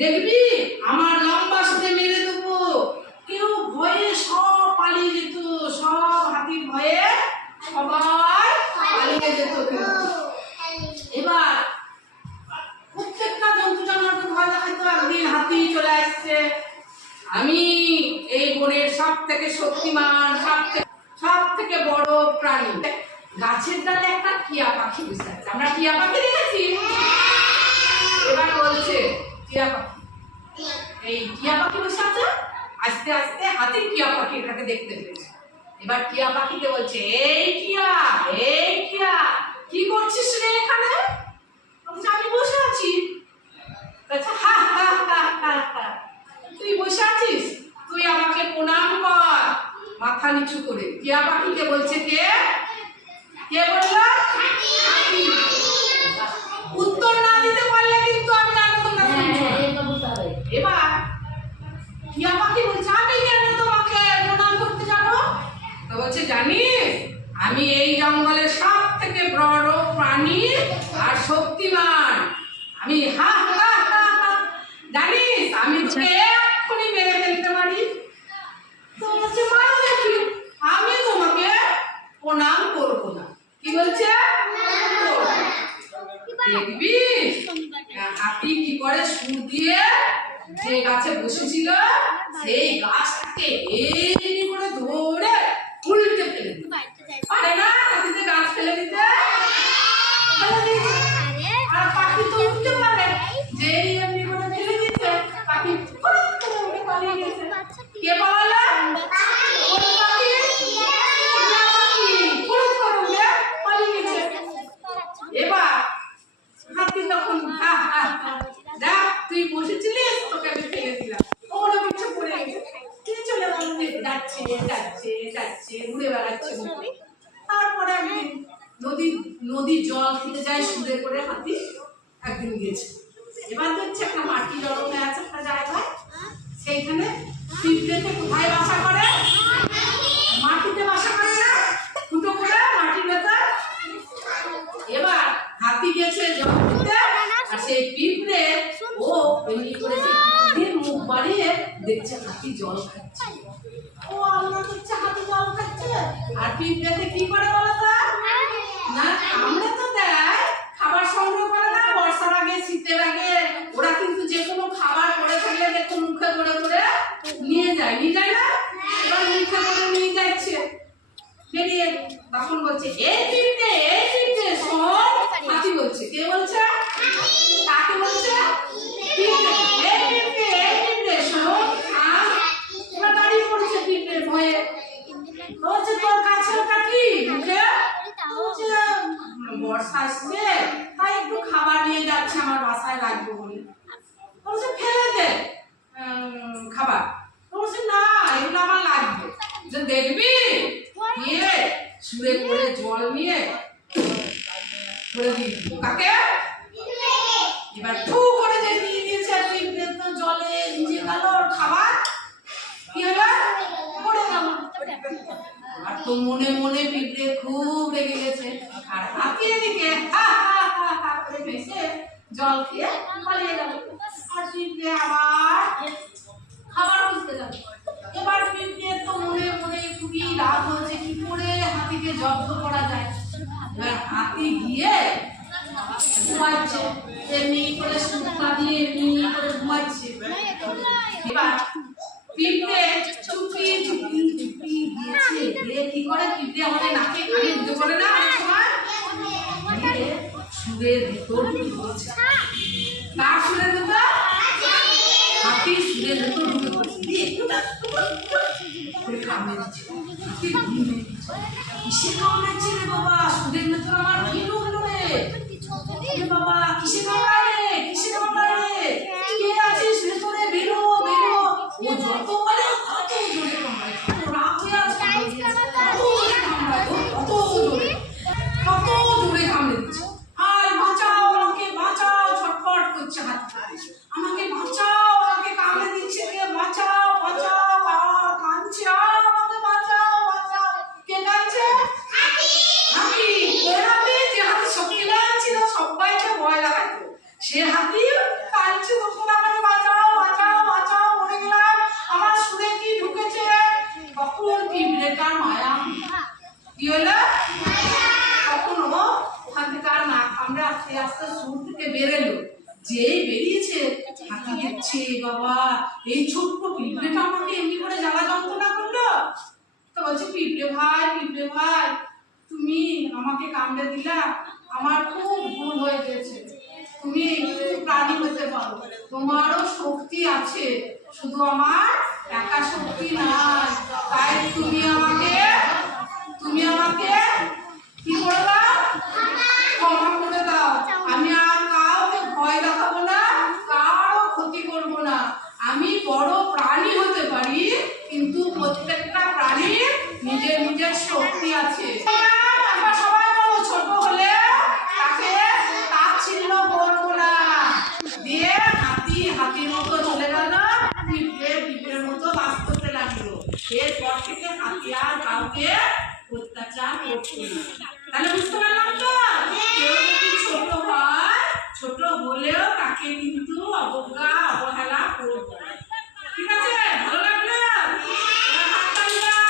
দেখবি আমার লম্বা সুরে মেরে দেবো। কেউ ভয়ে সব পালিয়ে যেত, সব হাতির ভয়ে সবাই পালিয়ে যেত। এবার প্রত্যেকটা জন্তু জানোয়ারকে ভয় দেখাইতো। একদিন হাতি চলে আসছে, আমি এই বনের সব থেকে শক্তিমান, সব থেকে বড় প্রাণী। গাছের ডালে একটা টিয়া পাখি বসে আছে। আমরা টিয়া পাখি দেখেছি। এবার বলছে টিয়া পাখি, এই টিয়া পাখি বসে আছে। আস্তে আস্তে হাতি টিয়া পাখিটাকে দেখতে পেয়েছে। এবার টিয়া পাখিকে বলছে, এই টিয়া কি করছিস রে এখানে? বলছে, আমি বসে আছি। আচ্ছা, হা হা হা হা হা, তুই বসে আছিস? তুই আমাকে প্রণাম কর মাথা নিচু করে। টিয়া পাখিকে বলছে, কে বললো? উত্তর না দিতে পারলে কিন্তু আমি আনন্দ না। এবার টিয়া পাখি বলছে, আমি কেন তোমাকে প্রণাম করতে যাবো? তো বলছে, জানিস আমি এই জঙ্গলের সব থেকে বড় প্রাণী আর শক্তিমান। আমি হা হা হা হা, জানিস আমি তোকে এক্ষুনি মেরে ফেলতে পারি। তো বলছে, মারো দেখি, আমি তোমাকে প্রণাম করবো না। কি বলছে? দেখবি হাতি কি করে সুর দিয়ে যে গাছে বসেছিল সেই গাছটাকে এমনি করে ধরে উল্টে ফেলে দিতে পারে না। হাতিতে গাছ ফেলে দিতে, আর পাখি তো উঠতে পারে, যে এমনি করে ফেলে দিতে পাখি পালিয়ে গেছে। কে পালালো? এবার হাতি তখন তুই বসেছিলিস, তোকে আমি ফেলে দিলাম, ওর পিছু পড়ে গেছে, চলে যাচ্ছে ঘুরে বেড়াচ্ছে। তারপরে একদিন নদীর জল খেতে যায় সুরে করে হাতি একদিন গেছে। এবার দেখছে একটা মাটি জড়ো হয়ে আছে একটা জায়গায়, সেইখানে পিঁপড়েতে কোথায় বাসা করে? মাটিতে বাসা করে না, ফুটো করে মাটির ভেতর। এবার হাতি গেছে জল খেতে, আর সেই পিঁপড়ে ও এমনি করেছে মুখ বাড়িয়ে দেখছে হাতি জল খাচ্ছে। ও আমরা দেখছে হাতি জল খাচ্ছে, আর পিঁপড়েতে কি করে বলতো না, আমরা তো দেয় খাবার সংগ্রহ করে না বর্ষার আগে শীতের আগে। ওরা কিন্তু যে কোনো খাবার পড়ে থাকলে দেখো মুখে করে করে নিয়ে যায় না? এবার মুখে করে নিয়ে যাচ্ছে বেরিয়ে, তখন বলছে, এই পিঁপড়ে শোন। হাতি বলছে, কে বলছে? কাকে বলছে? পিঁপড়ে শোন। এবার দাঁড়িয়ে পড়েছে পিঁপড়ে ভয়ে। বলছে, তোর কাছে ওটা কি মুখে? বলছে, বর্ষা আসছে তাই একটু খাবার নিয়ে যাচ্ছে, আমার বাসায় লাগবে বলে। বলছে, ফেলে দে খাবার। বলছে, না এগুলো আমার লাগবে। দেখবি গিয়ে সুরে করে জল নিয়ে করে দিই কাকে। এবার ফু করে যে নিয়ে দিয়েছে জলে নিচে গেল খাবার, কি হলো? পড়ে গেল। আর তো মনে মনে পিঁপড়ে খুব রেগে গেছে, আর হাতি এদিকে হা হা হা হা করে ভেসে জল খেয়ে পালিয়ে গেল। আর পিঁপড়ে আবার খাবার খুঁজতে গেল। এবার পিঁপড়ে তো মনে মনে খুবই রাগ হয়েছে, কি করে হাতিকে জব্দ করা যায়। এবার হাতি গিয়ে ঘুমাচ্ছে, এমনি করে সুতা দিয়ে এমনি করে ঘুমাচ্ছে। এবার পিঁপড়ে চুপি গিয়েছে, গিয়ে কি করে পিঁপড়ে আমাদের নাকে কানে ঢুকে পড়ে না অনেক সময়, সুরের ভেতর ঢুকে পড়ছে। কার সুরের ভেতর? হাতি সুরের ভেতর ঢুকে পড়ছে। কিসে কামড়েছে রে বাবা? সুরের ভেতর আমার ঘিলু হলো রে বাবা, কিসে কামড়ায় রে? কে আছিস ভেতরে? বেরো। ও যত বলে তত জোরে কামড়ায়, রাগ হয়ে আছে, কত জোরে কামড়ে দিচ্ছে। আর বাঁচাও আমাকে, বাঁচাও, ছটফট করছে হাতি, আমাকে বাঁচাও, আমাকে কামড়ে দিচ্ছে, কে বাঁচাও। আর কাঁদছে, আমাকে বাঁচাও। কে কাঁদছে? হাতি। যে হাতি শক্তিমান ছিল সবাইকে ভয় লাগাতো, কি হলো? তখন ও ওখান থেকে আর না কামড়ে আস্তে আস্তে সুর থেকে বেরোলো। যেই বেরিয়েছে হাতি দেখছে বাবা এই ছোট্ট পিঁপড়েটা আমাকে এমনি করে জ্বালা যন্ত্রণা করলো। তো বলছে পিঁপড়ে ভাই তুমি আমাকে কামড়ে দিলা, আমার খুব ভুল হয়ে গেছে, তুমি একটু প্রাণী হতে পারো, তোমারও শক্তি আছে, শুধু আমার একা শক্তি নাই, তাই তুমি আমাকে কি করবা? ক্ষমা করে দাও। আমি আর কাউকে ভয় দেখাবো না, কারো ক্ষতি করবো না। আমি বড় প্রাণী হতে পারি, কিন্তু প্রত্যেকটা প্রাণীর নিজের নিজের শক্তি আছে। আমরা সবাই বলবো ছোট হলে তাকে তাচ্ছিল্য করবো না। দিয়ে হাতির মতো চলে গেল, পিঁপড়ের মতো বাস করতে লাগলো। এরপর থেকে হাতি আর কাউকে অত্যাচার করতো না। তাহলে বুঝতে পারলাম তো, কেউ যদি ছোট হয়, ছোট হলেও তাকে কিন্তু অবজ্ঞা অবহেলা করবে। ঠিক আছে? ভালো লাগলো? হাততালি দাও।